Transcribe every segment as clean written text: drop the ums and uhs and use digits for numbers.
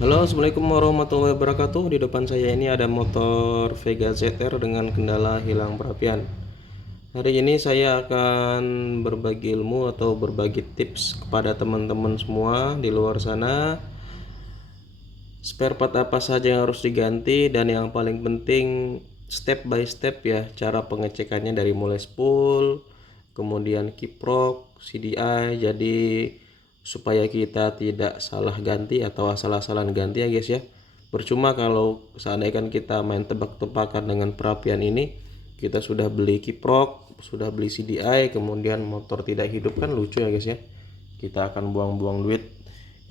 Halo, assalamualaikum warahmatullahi wabarakatuh. Di depan saya ini ada motor Vega ZR dengan kendala hilang perapian. Hari ini saya akan berbagi ilmu atau berbagi tips kepada teman-teman semua di luar sana. Spare part apa saja yang harus diganti dan yang paling penting step by step ya, cara pengecekannya dari mulai spool, kemudian kiprok, CDI. Jadi supaya kita tidak salah ganti atau asal-asalan ganti ya guys ya. Percuma kalau seandainya kita main tebak-tebakan dengan perapian ini, kita sudah beli kiprok, sudah beli CDI, kemudian motor tidak hidup, kan lucu ya guys ya. Kita akan buang-buang duit.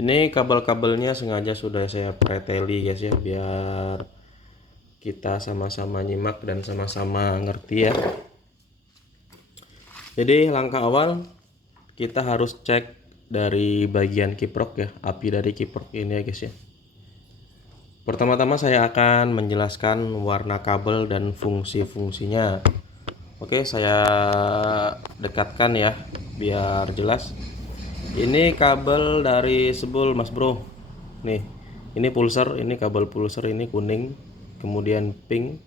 Ini kabel-kabelnya sengaja sudah saya preteli guys ya, biar kita sama-sama nyimak dan sama-sama ngerti ya. Jadi langkah awal kita harus cek dari bagian kiprok ya, api dari kiprok ini ya guys ya. Pertama-tama saya akan menjelaskan warna kabel dan fungsi-fungsinya. Oke, saya dekatkan ya biar jelas. Ini kabel dari spool mas bro. Nih, ini pulser, ini kabel pulser, ini kuning, kemudian pink.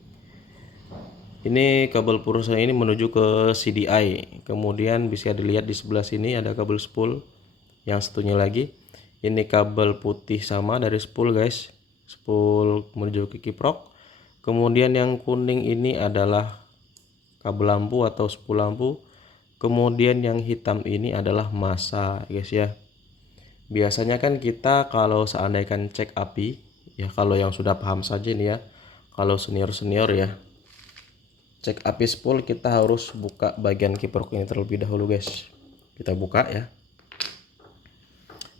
Ini kabel pulser ini menuju ke CDI. Kemudian bisa dilihat di sebelah sini ada kabel spool. Yang satunya lagi, ini kabel putih sama dari spool guys. Spool menuju ke kiprok. Kemudian yang kuning ini adalah kabel lampu atau spool lampu. Kemudian yang hitam ini adalah massa guys ya. Biasanya kan kita kalau seandainya cek api ya, kalau yang sudah paham saja nih ya, kalau senior-senior ya, cek api spool kita harus buka bagian kiprok ini terlebih dahulu guys. Kita buka ya.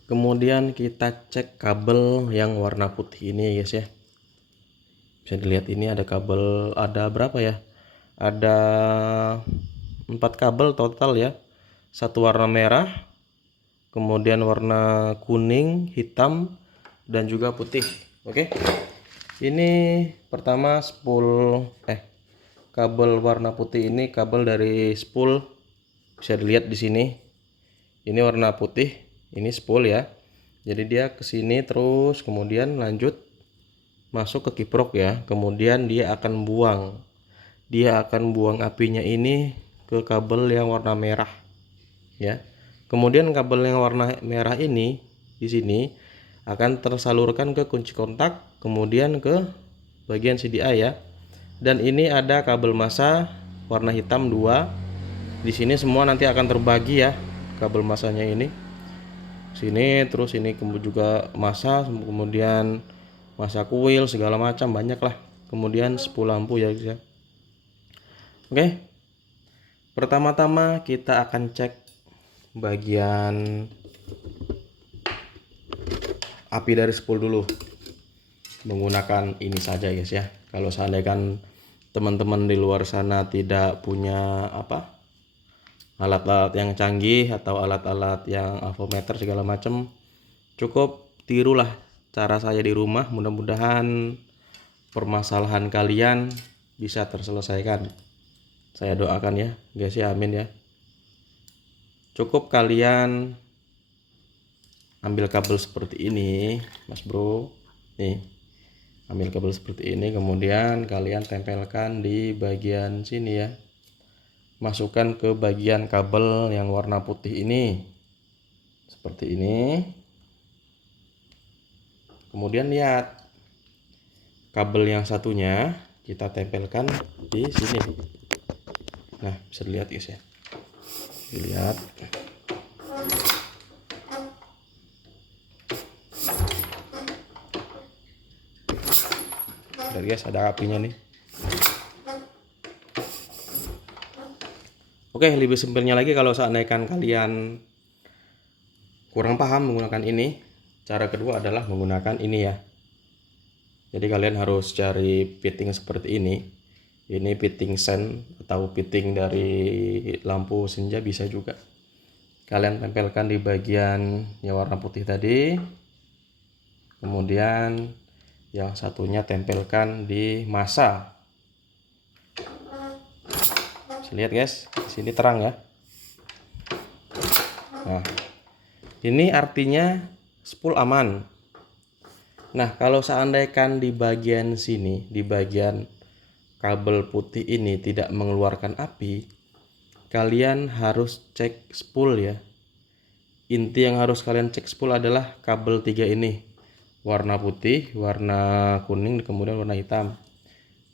Kemudian kita cek kabel yang warna putih ini guys ya. Bisa dilihat ini ada kabel, ada berapa ya? Ada 4 kabel total ya. Satu warna merah, kemudian warna kuning, hitam, dan juga putih. Oke. Ini pertama spool kabel warna putih ini kabel dari spool. Bisa dilihat di sini. Ini warna putih, ini spool ya. Jadi dia ke sini terus kemudian lanjut masuk ke kiprok ya. Kemudian dia akan buang apinya ini ke kabel yang warna merah ya. Kemudian kabel yang warna merah ini di sini akan tersalurkan ke kunci kontak, kemudian ke bagian CDI ya. Dan ini ada kabel massa warna hitam 2. Di sini semua nanti akan terbagi ya kabel massanya ini. Sini terus ini juga massa, kemudian massa kuil segala macam banyak lah. Kemudian spool lampu ya guys ya. Oke. Pertama-tama kita akan cek bagian api dari spool dulu menggunakan ini saja guys ya. Kalau seandainya teman-teman di luar sana tidak punya alat-alat yang canggih atau alat-alat yang avometer segala macam, cukup tirulah cara saya di rumah. Mudah-mudahan permasalahan kalian bisa terselesaikan. Saya doakan ya guys ya, amin ya. Cukup kalian ambil kabel seperti ini mas bro, nih ambil kabel seperti ini, kemudian kalian tempelkan di bagian sini ya, masukkan ke bagian kabel yang warna putih ini seperti ini. Kemudian lihat kabel yang satunya kita tempelkan di sini. Nah, bisa dilihat guys ya, dilihat. Dari guys ada apinya nih. Oke, lebih simpelnya lagi kalau seandainya kalian kurang paham menggunakan ini, cara kedua adalah menggunakan ini ya. Jadi kalian harus cari fitting seperti ini. Ini fitting sen atau fitting dari lampu senja bisa juga. Kalian tempelkan di bagian yang warna putih tadi. Kemudian yang satunya tempelkan di massa. Bisa lihat guys, di sini terang ya. Nah, ini artinya spool aman. Nah, kalau seandainya di bagian sini, di bagian kabel putih ini tidak mengeluarkan api, kalian harus cek spool ya. Inti yang harus kalian cek spool adalah kabel 3 ini. Warna putih, warna kuning, kemudian warna hitam.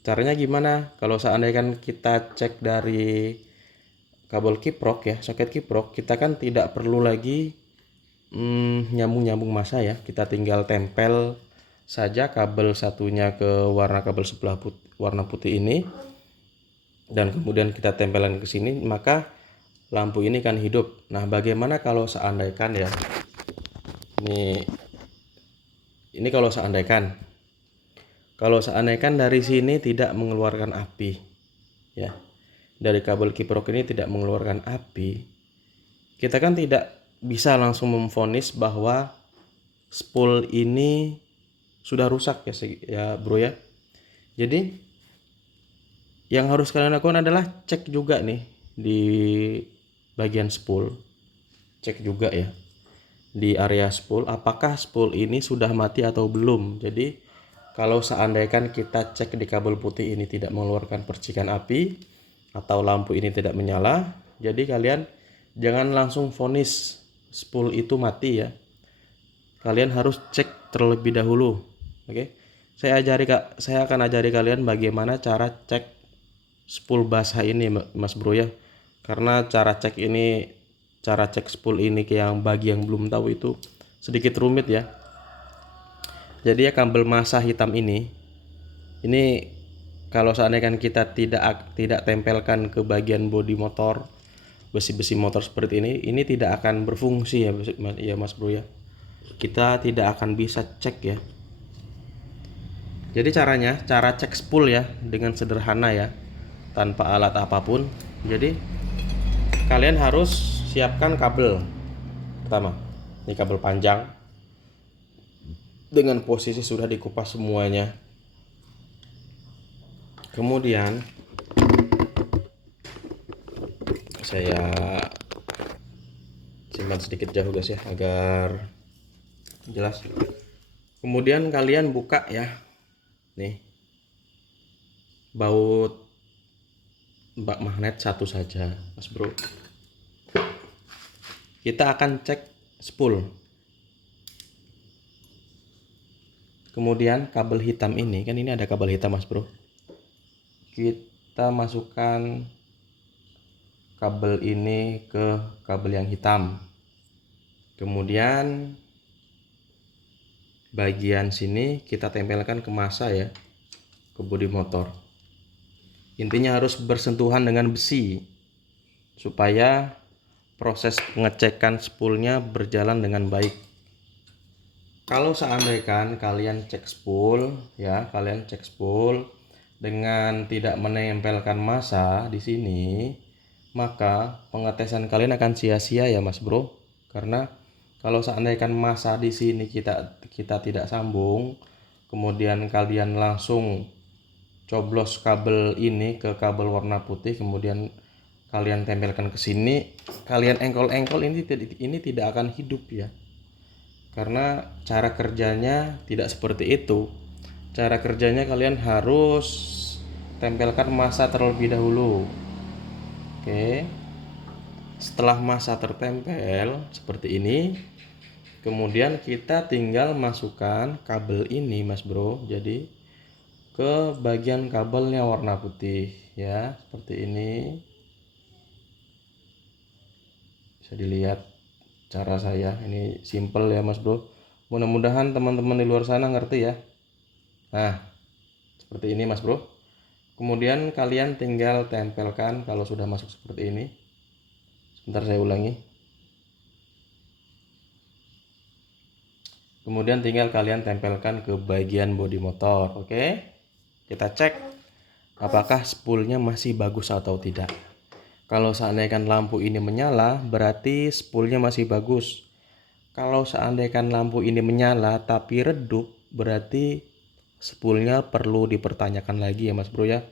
Caranya gimana? Kalau seandainya kita cek dari kabel kiprok ya, soket kiprok, kita kan tidak perlu lagi nyambung-nyambung massa ya. Kita tinggal tempel saja kabel satunya ke warna kabel sebelah warna putih ini, dan kemudian kita tempelkan ke sini, maka lampu ini kan hidup. Nah, bagaimana kalau seandainya ya, ini kalau seandainya dari sini tidak mengeluarkan api ya, dari kabel kiprok ini tidak mengeluarkan api, kita kan tidak bisa langsung memvonis bahwa spool ini sudah rusak ya bro ya. Jadi yang harus kalian lakukan adalah cek juga nih di bagian spool, cek juga ya di area spool, apakah spool ini sudah mati atau belum. Jadi kalau seandainya kita cek di kabel putih ini tidak mengeluarkan percikan api atau lampu ini tidak menyala, jadi kalian jangan langsung vonis spool itu mati ya. Kalian harus cek terlebih dahulu. Oke. Saya akan ajari kalian bagaimana cara cek spool basah ini Mas Bro ya. Karena cara cek spool ini yang bagi yang belum tahu itu sedikit rumit ya. Jadi ya, kabel massa hitam ini kalau seandainya kita tidak tempelkan ke bagian bodi motor, besi-besi motor seperti ini tidak akan berfungsi ya Mas Bro ya. Kita tidak akan bisa cek ya. Jadi cara cek spool ya dengan sederhana ya, tanpa alat apapun. Jadi kalian harus siapkan kabel. Pertama, ini kabel panjang dengan posisi sudah dikupas semuanya. Kemudian saya simpan sedikit jauh guys ya agar jelas. Kemudian kalian buka ya, nih baut bak magnet satu saja Mas Bro. Kita akan cek spool. Kemudian kabel hitam ini, kan ini ada kabel hitam Mas Bro, kita masukkan kabel ini ke kabel yang hitam. Kemudian bagian sini kita tempelkan ke massa ya, ke bodi motor. Intinya harus bersentuhan dengan besi supaya proses pengecekan spoolnya berjalan dengan baik. Kalau seandainya kalian cek spool ya, kalian cek spool dengan tidak menempelkan massa di sini, maka pengetesan kalian akan sia-sia ya Mas Bro. Karena kalau seandainya massa di sini kita tidak sambung, kemudian kalian langsung coblos kabel ini ke kabel warna putih, kemudian kalian tempelkan ke sini, kalian engkol-engkol, ini tidak akan hidup ya. Karena cara kerjanya tidak seperti itu. Cara kerjanya kalian harus tempelkan massa terlebih dahulu. Oke. Setelah massa tertempel seperti ini, kemudian kita tinggal masukkan kabel ini Mas Bro. Jadi ke bagian kabelnya warna putih ya, seperti ini. Bisa dilihat cara saya, ini simple ya Mas Bro. Mudah-mudahan teman-teman di luar sana ngerti ya. Nah, seperti ini Mas Bro. Kemudian kalian tinggal tempelkan kalau sudah masuk seperti ini. Sebentar saya ulangi. Kemudian tinggal kalian tempelkan ke bagian bodi motor. Oke. Kita cek apakah spoolnya masih bagus atau tidak. Kalau seandainya lampu ini menyala, berarti spoolnya masih bagus. Kalau seandainya lampu ini menyala tapi redup, berarti spoolnya perlu dipertanyakan lagi ya Mas Bro ya.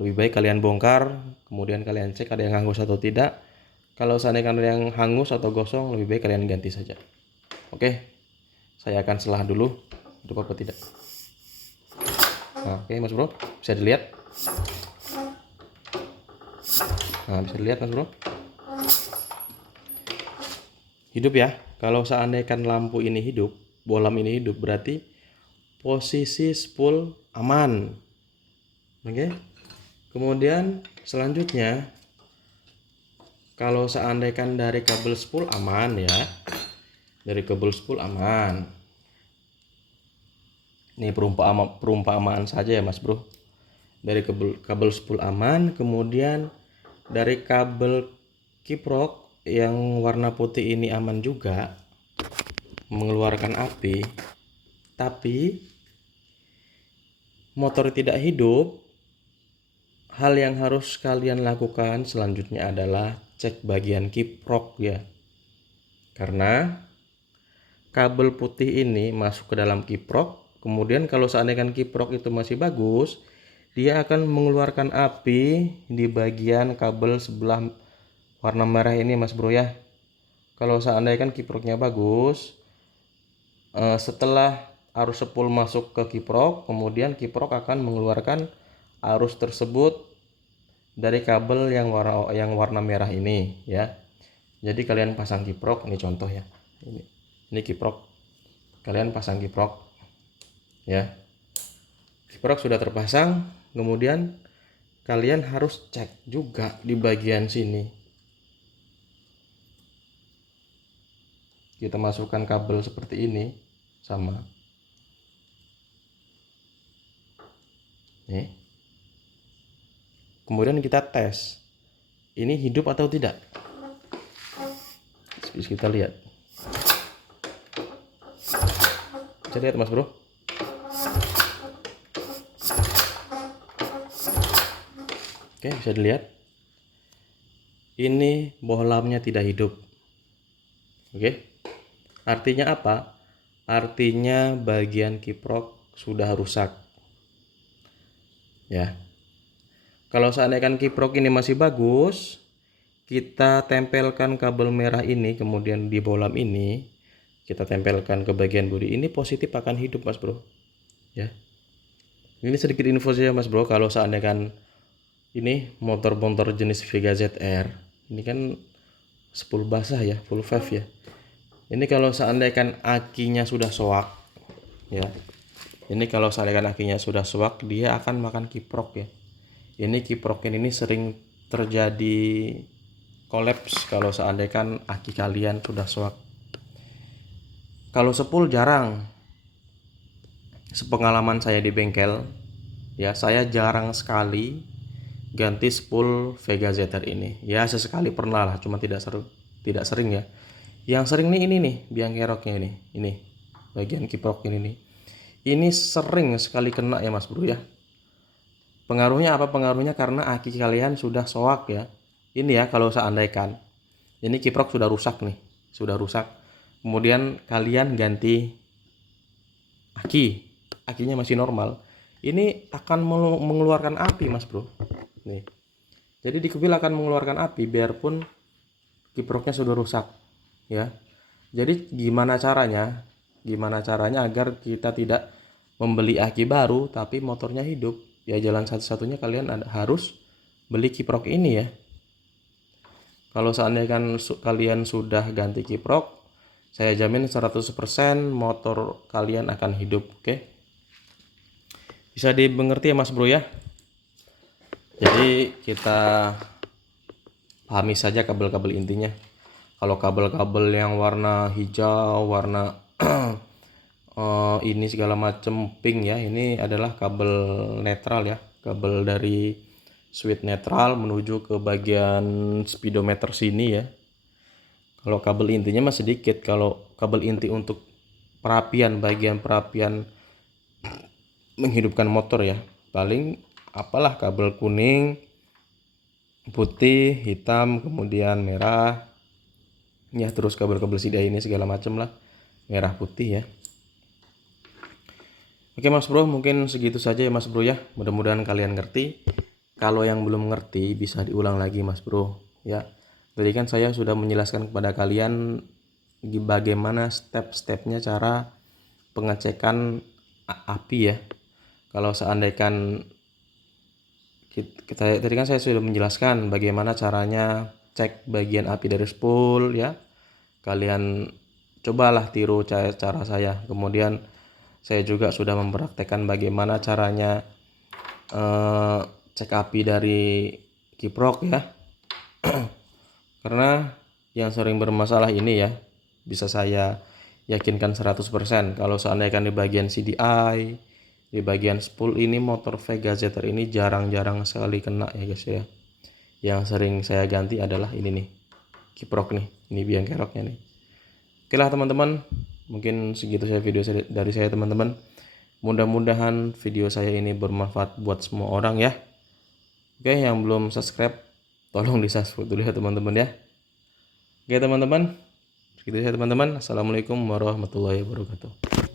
Lebih baik kalian bongkar, kemudian kalian cek ada yang hangus atau tidak. Kalau seandainya ada yang hangus atau gosong, lebih baik kalian ganti saja. Oke, saya akan selah dulu. hidup apa tidak. Nah, oke Mas Bro, bisa dilihat. Nah, bisa dilihat Mas Bro. Hidup ya. Kalau seandainya lampu ini hidup, bohlam ini hidup, berarti posisi spool aman. Oke. Kemudian selanjutnya, kalau seandainya dari kabel spool aman ya. Dari kabel spool aman. Ini perumpamaan saja ya Mas Bro. Dari kabel spool aman, kemudian dari kabel kiprok yang warna putih ini aman juga, mengeluarkan api, tapi motor tidak hidup. Hal yang harus kalian lakukan selanjutnya adalah cek bagian kiprok ya, karena kabel putih ini masuk ke dalam kiprok. Kemudian kalau seandainya kiprok itu masih bagus, dia akan mengeluarkan api di bagian kabel sebelah warna merah ini Mas Bro ya. Kalau seandainya kiproknya bagus, setelah arus spool masuk ke kiprok, kemudian kiprok akan mengeluarkan arus tersebut dari kabel yang warna merah ini ya. Jadi kalian pasang kiprok, ini contoh ya. Ini kiprok. Kalian pasang kiprok ya. Kiprok sudah terpasang, kemudian kalian harus cek juga di bagian sini. Kita masukkan kabel seperti ini sama. Nih. Kemudian kita tes. Ini hidup atau tidak? Bisa kita lihat. Bisa lihat Mas Bro. Oke, bisa dilihat. Ini bohlamnya tidak hidup. Oke. Artinya apa? Artinya bagian kiprok sudah rusak. Ya. Kalau seandainya kiprok ini masih bagus, kita tempelkan kabel merah ini, kemudian di bohlam ini kita tempelkan ke bagian bodi ini, positif akan hidup Mas Bro. Ya. Ini sedikit info saja Mas Bro. Kalau seandainya ini motor jenis Vega ZR, ini kan spool basah ya, full valve ya. Ini kalau seandainya akinya sudah soak ya. Ini kalau seandainya akinya sudah soak, dia akan makan kiprok ya. Ini kiproknya ini sering terjadi kolaps kalau seandainya aki kalian sudah soak. Kalau spool jarang. Sepengalaman saya di bengkel ya, saya jarang sekali ganti spool Vega ZR ini. Ya sesekali pernah lah, cuma tidak sering ya. Yang sering nih ini nih biang keroknya ini. Ini bagian kiprok ini nih. Ini sering sekali kena ya Mas Bro ya. Pengaruhnya apa? Pengaruhnya karena aki kalian sudah soak ya. Ini ya kalau seandainya ini kiprok sudah rusak nih, sudah rusak. Kemudian kalian ganti akinya masih normal. Ini akan mengeluarkan api Mas Bro. Nih. Jadi di kubil akan mengeluarkan api biarpun kiproknya sudah rusak ya. Jadi gimana caranya? Gimana caranya agar kita tidak membeli aki baru tapi motornya hidup? Ya jalan satu-satunya kalian harus beli kiprok ini ya. Kalau seandainya kalian sudah ganti kiprok, saya jamin 100% motor kalian akan hidup. Oke. Bisa dimengerti ya Mas Bro ya. Jadi kita pahami saja kabel-kabel intinya. Kalau kabel-kabel yang warna hijau, warna ini segala macam pink ya, ini adalah kabel netral ya, kabel dari switch netral menuju ke bagian speedometer sini ya. Kalau kabel intinya masih sedikit. Kalau kabel inti untuk bagian perapian menghidupkan motor ya, paling apalah kabel kuning, putih, hitam, kemudian merah ya, terus kabel-kabel sida ini segala macam lah, merah putih ya. Oke Mas Bro, mungkin segitu saja ya Mas Bro ya. Mudah-mudahan kalian ngerti. Kalau yang belum ngerti bisa diulang lagi Mas Bro ya. Jadi kan saya sudah menjelaskan kepada kalian bagaimana step-stepnya cara pengecekan api ya. Kalau seandainya kita tadi kan saya sudah menjelaskan bagaimana caranya cek bagian api dari spool ya. Kalian cobalah tiru cara saya. Kemudian saya juga sudah mempraktekkan bagaimana caranya cek api dari kiprok ya. Karena yang sering bermasalah ini ya, bisa saya yakinkan 100% kalau seandainya di bagian CDI, di bagian spool ini motor Vega ZR ini jarang-jarang sekali kena ya guys ya. Yang sering saya ganti adalah ini nih, kiprok nih, ini biang keroknya nih. Oke lah teman-teman, mungkin segitu saya video dari saya teman-teman. Mudah-mudahan video saya ini bermanfaat buat semua orang ya. Oke, yang belum subscribe tolong di subscribe dulu ya teman-teman ya. Oke teman-teman, segitu ya teman-teman. Assalamualaikum warahmatullahi wabarakatuh.